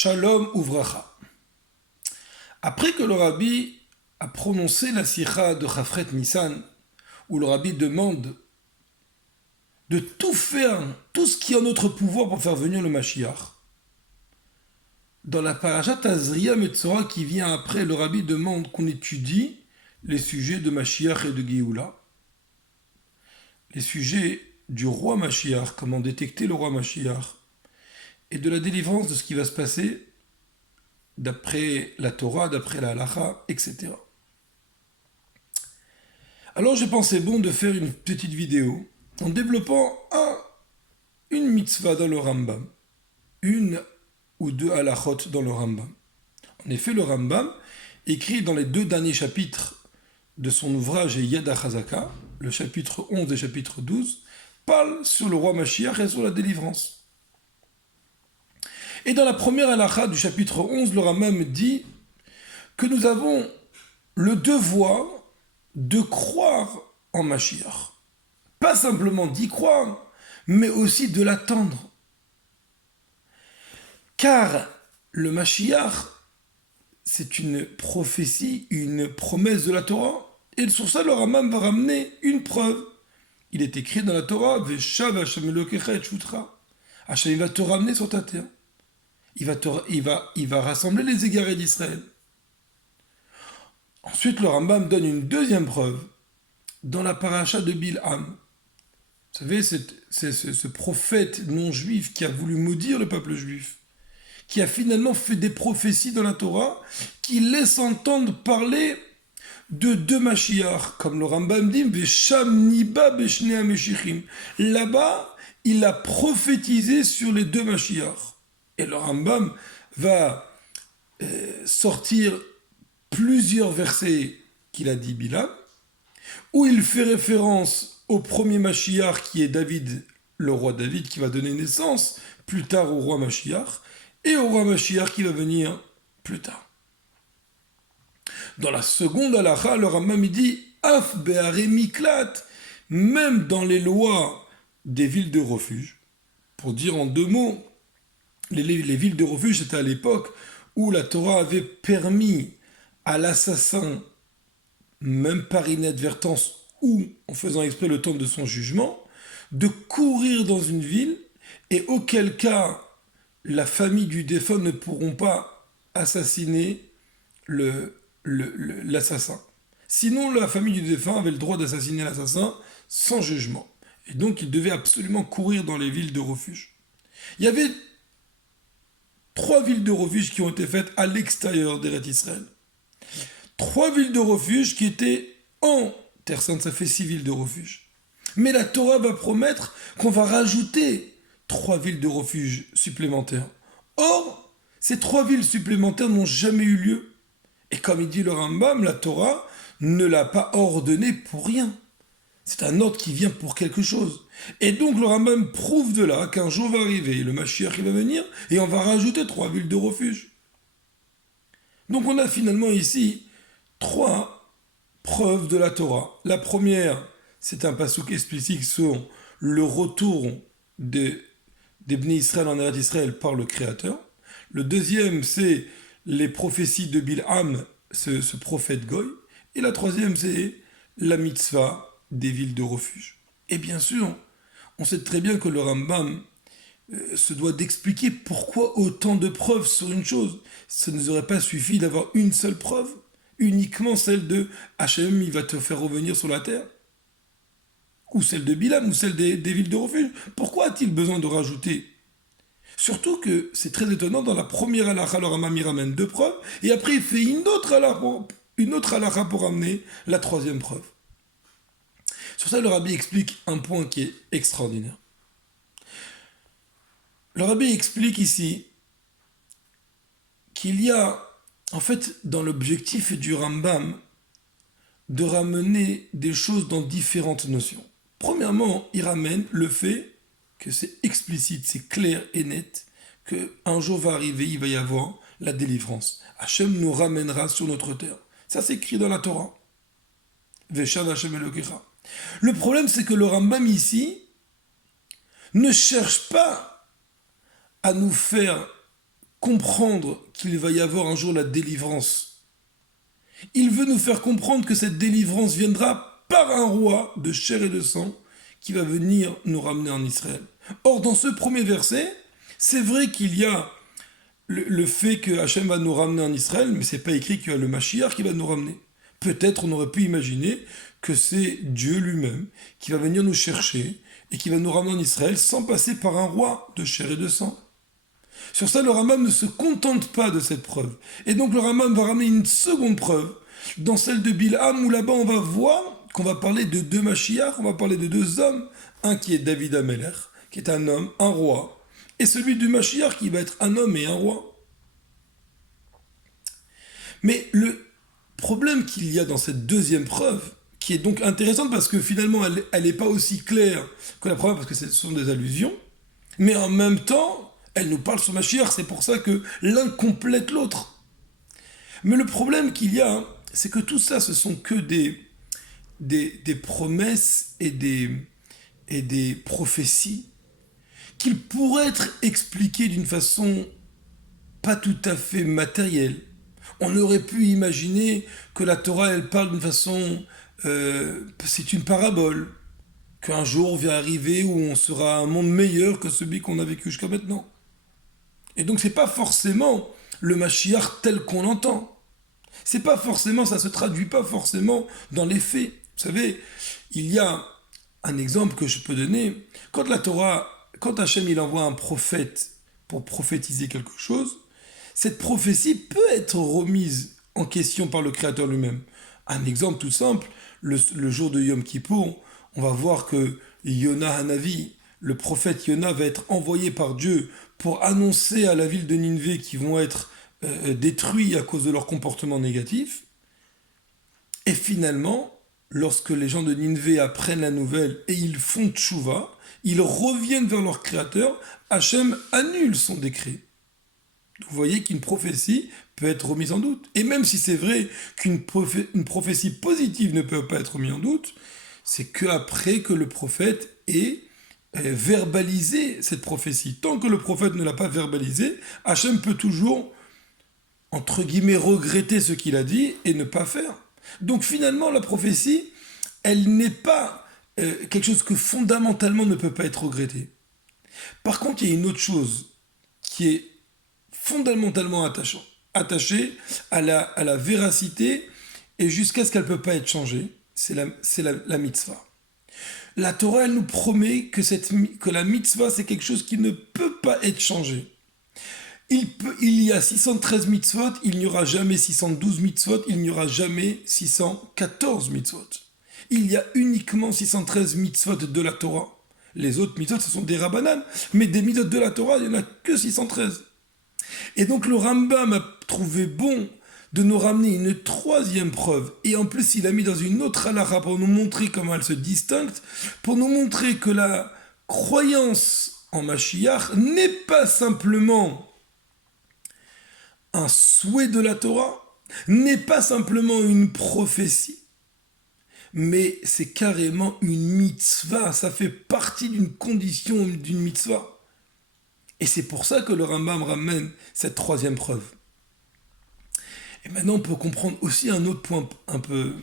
Shalom Uvracha. Après que le rabbi a prononcé la sikha de Chafret Nissan, où le rabbi demande de tout faire, tout ce qui est en notre pouvoir pour faire venir le Mashiach, dans la parashat Tazria Metzora qui vient après, le rabbi demande qu'on étudie les sujets de Mashiach et de Géoula, les sujets du roi Mashiach, comment détecter le roi Mashiach, et de la délivrance de ce qui va se passer d'après la Torah, d'après la Halacha, etc. Alors j'ai pensé bon de faire une petite vidéo en développant une mitzvah dans le Rambam, une ou deux halachot dans le Rambam. En effet, le Rambam écrit dans les 2 derniers chapitres de son ouvrage Yad HaChazaka, le chapitre 11 et chapitre 12, parle sur le roi Mashiach et sur la délivrance. Et dans la première halakha du chapitre 11, le Rambam dit que nous avons le devoir de croire en Mashiach. Pas simplement d'y croire, mais aussi de l'attendre. Car le Mashiach, c'est une prophétie, une promesse de la Torah. Et sur ça, le Rambam va ramener une preuve. Il est écrit dans la Torah, Veshav Hashem Elokecha et Shutra. Hashem va te ramener sur ta terre. Il va rassembler les égarés d'Israël. Ensuite, le Rambam donne une deuxième preuve dans la paracha de Bilham. Vous savez, c'est ce prophète non-juif qui a voulu maudire le peuple juif, qui a finalement fait des prophéties dans la Torah qui laissent entendre parler de 2 Mashiach, comme le Rambam dit, Vesham niba beshne ha-meshichim. Là-bas, il a prophétisé sur les 2 Mashiach. Et le Rambam va sortir plusieurs versets qu'il a dit Bilham, où il fait référence au premier Mashiach qui est David, le roi David, qui va donner naissance plus tard au roi Mashiach, et au roi Mashiach qui va venir plus tard. Dans la seconde halakha, le Rambam dit Af be'are miklat, même dans les lois des villes de refuge. Pour dire en 2 mots, les villes de refuge, c'était à l'époque où la Torah avait permis à l'assassin, même par inadvertance ou en faisant exprès le temps de son jugement, de courir dans une ville, et auquel cas la famille du défunt ne pourront pas assassiner l'assassin. Sinon, la famille du défunt avait le droit d'assassiner l'assassin sans jugement. Et donc, il devait absolument courir dans les villes de refuge. Il y avait 3 villes de refuge qui ont été faites à l'extérieur d'Eretz Israël. 3 villes de refuge qui étaient en Terre Sainte, ça fait 6 villes de refuge. Mais la Torah va promettre qu'on va rajouter 3 villes de refuge supplémentaires. Or, ces 3 villes supplémentaires n'ont jamais eu lieu. Et comme il dit le Rambam, la Torah ne l'a pas ordonné pour rien. C'est un ordre qui vient pour quelque chose. Et donc le Rambam prouve de là qu'un jour va arriver, le Mashiach il va venir, et on va rajouter 3 villes de refuge. Donc on a finalement ici 3 preuves de la Torah. La première, c'est un passouk explicite sur le retour des Bnei Israël en Eretz Israël par le Créateur. Le deuxième, c'est les prophéties de Bilham, ce prophète Goy. Et la troisième, c'est la mitzvah des villes de refuge. Et bien sûr, on sait très bien que le Rambam se doit d'expliquer pourquoi autant de preuves sur une chose. Ça ne nous aurait pas suffi d'avoir une seule preuve, uniquement celle de Hachem, il va te faire revenir sur la terre, ou celle de Bilham, ou celle des villes de refuge. Pourquoi a-t-il besoin de rajouter? Surtout que c'est très étonnant, dans la première halakha, le Rambam y ramène 2 preuves, et après il fait une autre halakha pour amener la 3e preuve. Sur ça, le rabbi explique un point qui est extraordinaire. Le rabbi explique ici qu'il y a, en fait, dans l'objectif du Rambam, de ramener des choses dans différentes notions. Premièrement, il ramène le fait que c'est explicite, c'est clair et net, qu'un jour va arriver, il va y avoir la délivrance. Hachem nous ramènera sur notre terre. Ça, c'est écrit dans la Torah. Veshav Hashem Elokecha. Le problème, c'est que le Rambam ici ne cherche pas à nous faire comprendre qu'il va y avoir un jour la délivrance. Il veut nous faire comprendre que cette délivrance viendra par un roi de chair et de sang qui va venir nous ramener en Israël. Or, dans ce premier verset, c'est vrai qu'il y a le fait que Hachem va nous ramener en Israël, mais c'est pas écrit qu'il y a le Mashiach qui va nous ramener. Peut-être on aurait pu imaginer que c'est Dieu lui-même qui va venir nous chercher et qui va nous ramener en Israël sans passer par un roi de chair et de sang. Sur ça, le Rambam ne se contente pas de cette preuve. Et donc le Rambam va ramener une seconde preuve, dans celle de Bilham, où là-bas on va voir qu'on va parler de deux Mashiach, on va parler de deux hommes, un qui est David Amelech, qui est un homme, un roi, et celui du Mashiach qui va être un homme et un roi. Mais le problème qu'il y a dans cette deuxième preuve, qui est donc intéressante parce que finalement elle n'est pas aussi claire que la première parce que ce sont des allusions, mais en même temps, elle nous parle sur Mashiach, c'est pour ça que l'un complète l'autre. Mais le problème qu'il y a, c'est que tout ça, ce sont que des promesses et des prophéties qu'il pourrait être expliqué d'une façon pas tout à fait matérielle. On aurait pu imaginer que la Torah, elle parle d'une façon... c'est une parabole, qu'un jour vient arriver où on sera un monde meilleur que celui qu'on a vécu jusqu'à maintenant. Et donc c'est pas forcément le Mashiach tel qu'on l'entend. C'est pas forcément, ça se traduit pas forcément dans les faits. Vous savez, il y a un exemple que je peux donner. Quand la Torah... Quand Hachem il envoie un prophète pour prophétiser quelque chose, cette prophétie peut être remise en question par le Créateur lui-même. Un exemple tout simple, le jour de Yom Kippour, on va voir que Yona Hanavi, le prophète Yona, va être envoyé par Dieu pour annoncer à la ville de Nineveh qu'ils vont être détruits à cause de leur comportement négatif. Et finalement, lorsque les gens de Nineveh apprennent la nouvelle et ils font tchouva, ils reviennent vers leur Créateur, Hachem annule son décret. Vous voyez qu'une prophétie peut être remise en doute. Et même si c'est vrai qu'une prophétie positive ne peut pas être remise en doute, c'est qu'après que le prophète ait verbalisé cette prophétie. Tant que le prophète ne l'a pas verbalisé, Hachem peut toujours, entre guillemets, regretter ce qu'il a dit et ne pas faire. Donc finalement, la prophétie, elle n'est pas quelque chose que fondamentalement ne peut pas être regretté. Par contre, il y a une autre chose qui est fondamentalement attachée à la véracité et jusqu'à ce qu'elle ne peut pas être changée, c'est la mitzvah. La Torah, elle nous promet que la mitzvah, c'est quelque chose qui ne peut pas être changé. Il y a 613 mitzvot, il n'y aura jamais 612 mitzvot, il n'y aura jamais 614 mitzvot. Il y a uniquement 613 mitzvot de la Torah. Les autres mitzvot, ce sont des rabbanan, mais des mitzvot de la Torah, il n'y en a que 613. Et donc le Rambam a trouvé bon de nous ramener une troisième preuve. Et en plus, il a mis dans une autre halakha pour nous montrer comment elle se distingue, pour nous montrer que la croyance en Mashiach n'est pas simplement un souhait de la Torah, n'est pas simplement une prophétie, mais c'est carrément une mitzvah, ça fait partie d'une condition d'une mitzvah. Et c'est pour ça que le Rambam ramène cette troisième preuve. Et maintenant on peut comprendre aussi un autre point un peu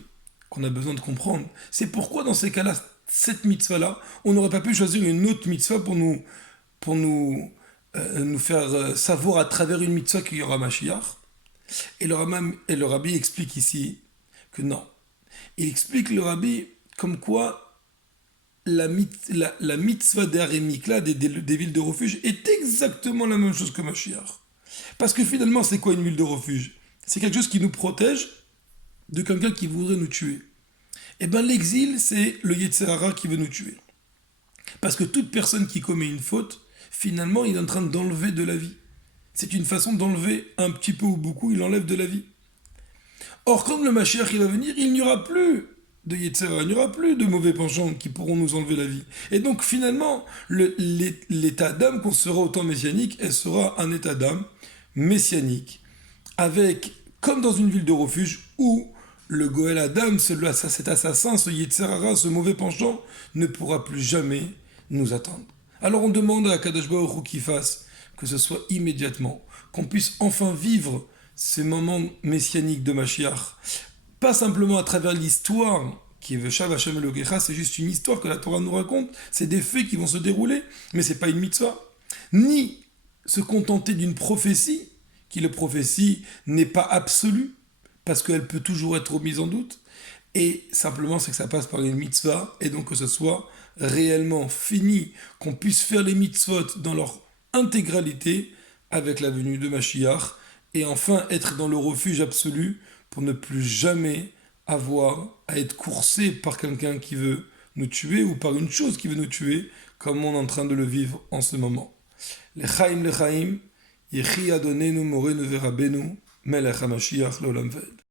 qu'on a besoin de comprendre. C'est pourquoi dans ces cas-là, cette mitzvah-là, on n'aurait pas pu choisir une autre mitzvah pour nous faire savoir à travers une mitzvah qu'il y aura Mashiach. Et le Rabbi explique ici que non. Il explique le Rabbi comme quoi la mitzvah d'Arémikla, des villes de refuge, est exactement la même chose que Mashiach. Parce que finalement, c'est quoi une ville de refuge? C'est quelque chose qui nous protège de quelqu'un qui voudrait nous tuer. Et bien l'exil, c'est le Yetzer Hara qui veut nous tuer. Parce que toute personne qui commet une faute, finalement, il est en train d'enlever de la vie. C'est une façon d'enlever un petit peu ou beaucoup, il enlève de la vie. Or, quand le Mashiach il va venir, il n'y aura plus de Yetzer Hara, il n'y aura plus de mauvais penchants qui pourront nous enlever la vie. Et donc, finalement, l'état d'âme qu'on sera au temps messianique, elle sera un état d'âme messianique, avec, comme dans une ville de refuge, où le Goël Adam, cet assassin, ce Yetzer Hara, ce mauvais penchant, ne pourra plus jamais nous attendre. Alors on demande à Kadosh Baruch Hu qu'il fasse que ce soit immédiatement, qu'on puisse enfin vivre ces moments messianiques de Mashiach, pas simplement à travers l'histoire qui est Veshav Hashem Elokecha, c'est juste une histoire que la Torah nous raconte, c'est des faits qui vont se dérouler, mais c'est pas une mitzvah. Ni se contenter d'une prophétie, qui la prophétie n'est pas absolue, parce qu'elle peut toujours être remise en doute, et simplement c'est que ça passe par les mitzvahs, et donc que ce soit réellement fini, qu'on puisse faire les mitzvot dans leur intégralité avec la venue de Mashiach, et enfin être dans le refuge absolu pour ne plus jamais avoir à être coursé par quelqu'un qui veut nous tuer ou par une chose qui veut nous tuer, comme on est en train de le vivre en ce moment. Lechaim, Yechi Adonenu Morenu Verabenu, Melech HaMashiach L'Olam Vaed.